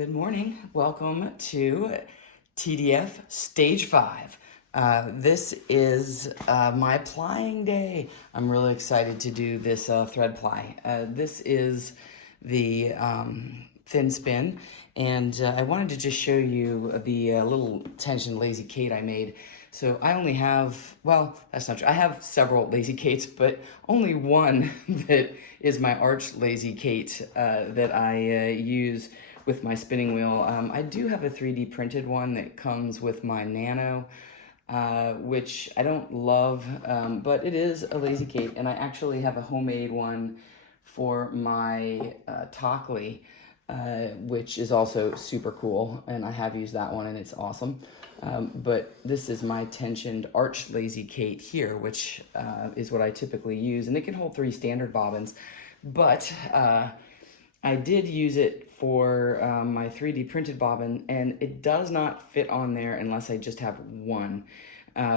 Good morning. Welcome to TDF Stage 5. This is my plying day. I'm really excited to do this thread ply. This is the thin spin, and I wanted to just show you the little tension lazy Kate I made. So I only have, well, that's not true. I have several lazy Kates, but only one that is my arch lazy Kate that I use with my spinning wheel. I do have a 3D printed one that comes with my Nano, which I don't love, but it is a lazy Kate, and I actually have a homemade one for my Tockley, which is also super cool, and I have used that one, and it's awesome. But this is my tensioned arch lazy Kate here, which is what I typically use, and it can hold 3 standard bobbins, but I did use it for my 3D printed bobbin, and it does not fit on there unless I just have one.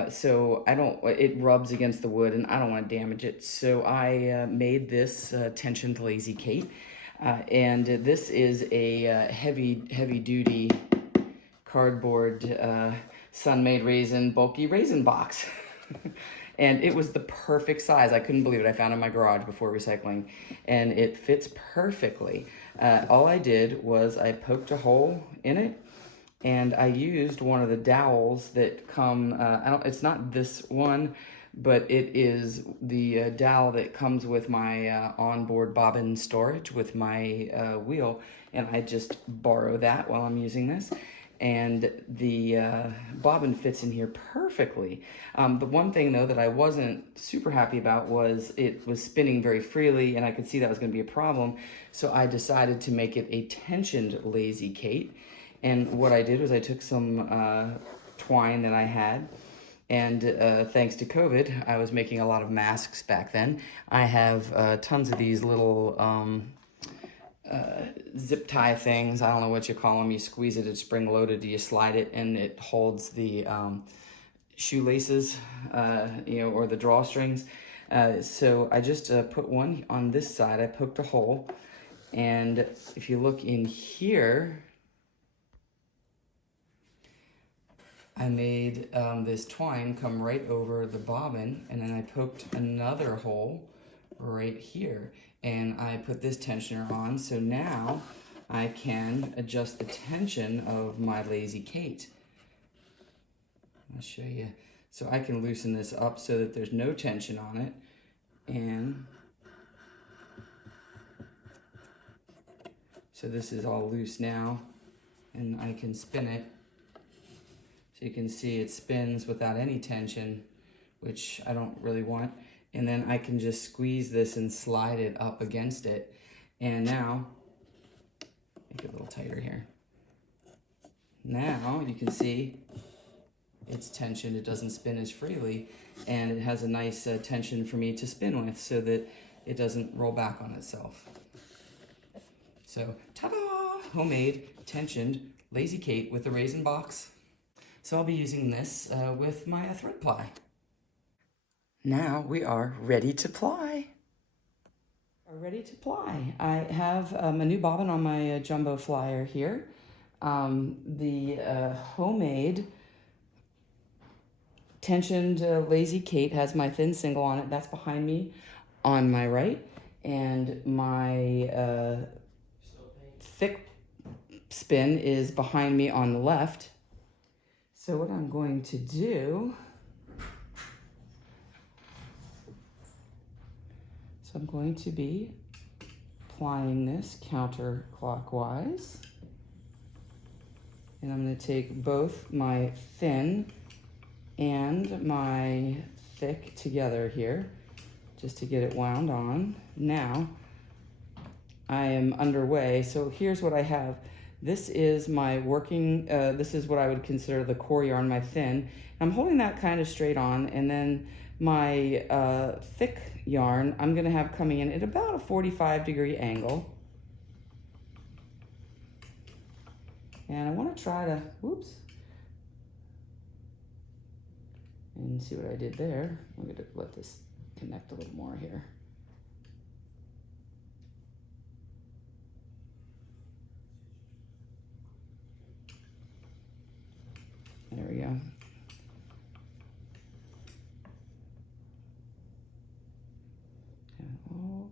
So it rubs against the wood, and I don't want to damage it. So I made this tensioned lazy Kate, and this is a heavy duty cardboard Sun-Made Raisin bulky raisin box. And it was the perfect size. I couldn't believe it. I found it in my garage before recycling, and it fits perfectly. All I did was I poked a hole in it, and I used one of the dowels that come, it's not this one, but it is the dowel that comes with my onboard bobbin storage with my wheel, and I just borrow that while I'm using this. And the bobbin fits in here perfectly. The one thing though that I wasn't super happy about was it was spinning very freely, and I could see that was going to be a problem. So I decided to make it a tensioned lazy Kate. And what I did was I took some twine that I had, and thanks to COVID, I was making a lot of masks back then. I have tons of these little zip tie things. I don't know what you call them. You squeeze it, it's spring loaded, you slide it, and it holds the shoelaces, or the drawstrings. So I just put one on this side. I poked a hole, and if you look in here, I made this twine come right over the bobbin, and then I poked another hole right here, and I put this tensioner on, so now I can adjust the tension of my lazy Kate. I'll show you. So I can loosen this up so that there's no tension on it, and so this is all loose now, and I can spin it. So you can see it spins without any tension, which I don't really want. And then I can just squeeze this and slide it up against it. And now, make it a little tighter here. Now you can see it's tensioned, it doesn't spin as freely, and it has a nice tension for me to spin with so that it doesn't roll back on itself. So, ta-da! Homemade, tensioned, lazy Kate with a raisin box. So I'll be using this with my thread ply. Now we are ready to ply. I have a new bobbin on my jumbo flyer here. The homemade tensioned lazy Kate has my thin single on it. That's behind me on my right, and my thick spin is behind me on the left. So what I'm going to do, I'm going to be plying this counterclockwise, and I'm going to take both my thin and my thick together here just to get it wound on. Now I am underway. So here's what I have. This is my working, this is what I would consider the core yarn, my thin. I'm holding that kind of straight on, and then my thick yarn I'm going to have coming in at about a 45-degree angle. And I want to try to, whoops, and see what I did there. I'm going to let this connect a little more here.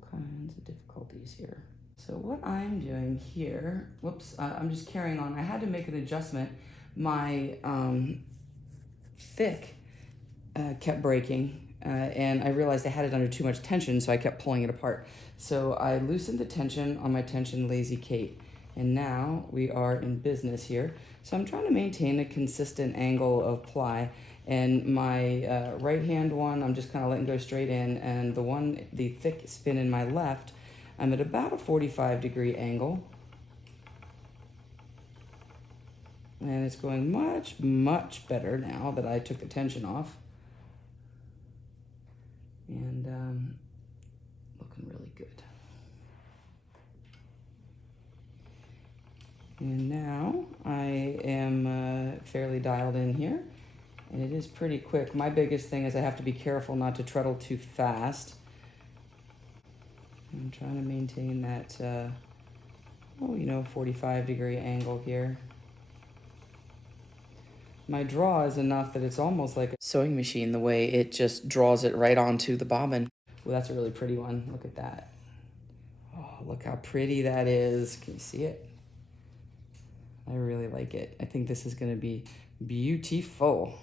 kinds of difficulties here. So what I'm doing here, whoops, I'm just carrying on. I had to make an adjustment. My thick kept breaking, and I realized I had it under too much tension, so I kept pulling it apart. So I loosened the tension on my tension Lazy Kate, and now we are in business here. So I'm trying to maintain a consistent angle of ply, and my right hand one, I'm just kind of letting go straight in, and the thick spin in my left, I'm at about a 45-degree angle. And it's going much, much better now that I took the tension off. And looking really good. And now I am fairly dialed in here, and it is pretty quick. My biggest thing is I have to be careful not to treadle too fast. I'm trying to maintain that, 45-degree angle here. My draw is enough that it's almost like a sewing machine, the way it just draws it right onto the bobbin. Well, that's a really pretty one. Look at that. Oh, look how pretty that is. Can you see it? I really like it. I think this is going to be beautiful.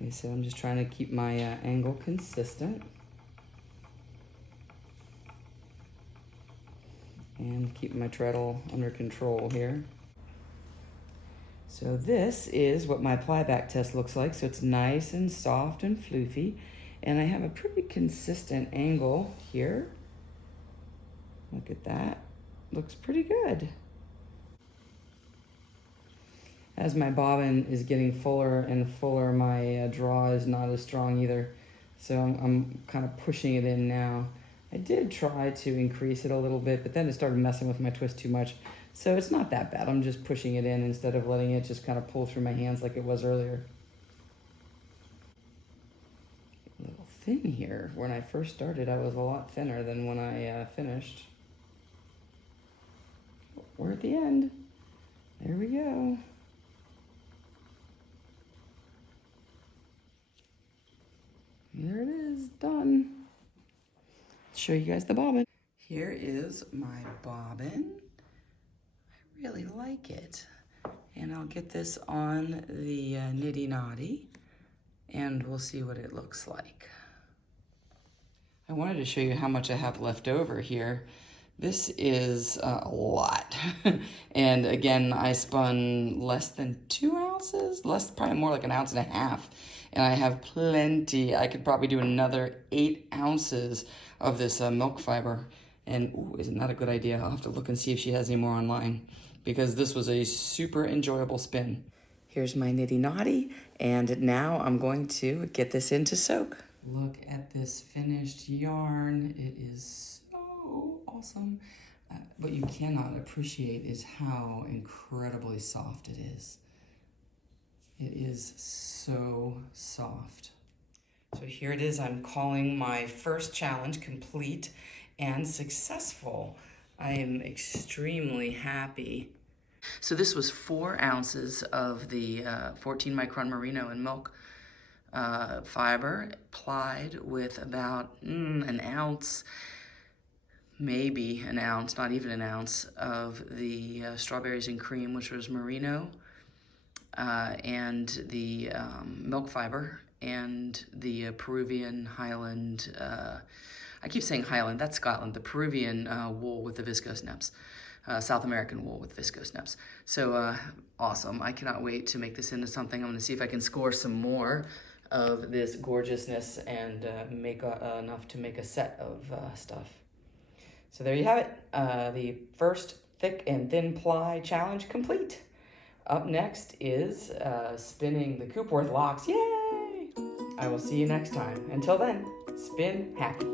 Okay, so I'm just trying to keep my angle consistent. And keep my treadle under control here. So this is what my ply back test looks like. So it's nice and soft and floofy. And I have a pretty consistent angle here. Look at that. Looks pretty good. As my bobbin is getting fuller and fuller, my draw is not as strong either. So I'm kind of pushing it in now. I did try to increase it a little bit, but then it started messing with my twist too much. So it's not that bad. I'm just pushing it in instead of letting it just kind of pull through my hands like it was earlier. A little thin here. When I first started, I was a lot thinner than when I finished. We're at the end. There we go. There it is, done. Show you guys the bobbin. Here is my bobbin. I really like it. And I'll get this on the Nitty Naughty, and we'll see what it looks like. I wanted to show you how much I have left over here. This is a lot. And again, I spun less than 2 ounces, probably more like 1.5 ounces. And I have plenty. I could probably do another 8 ounces of this milk fiber. And ooh, isn't that a good idea? I'll have to look and see if she has any more online, because this was a super enjoyable spin. Here's my Nitty Naughty, and now I'm going to get this into soak. Look at this finished yarn. It is so awesome. What you cannot appreciate is how incredibly soft it is. It is so soft. So here it is. I'm calling my first challenge complete and successful. I am extremely happy. So this was 4 ounces of the 14 micron merino and milk fiber, plied with about an ounce, maybe an ounce, not even an ounce, of the strawberries and cream, which was merino, and the milk fiber, and the Peruvian Highland, I keep saying Highland, that's Scotland, the Peruvian wool with the viscose neps, South American wool with viscose neps. So awesome. I cannot wait to make this into something. I'm going to see if I can score some more of this gorgeousness and make enough to make a set of stuff. So there you have it. The first thick and thin ply challenge complete. Up next is spinning the Coopworth locks. Yay! I will see you next time. Until then, spin happy.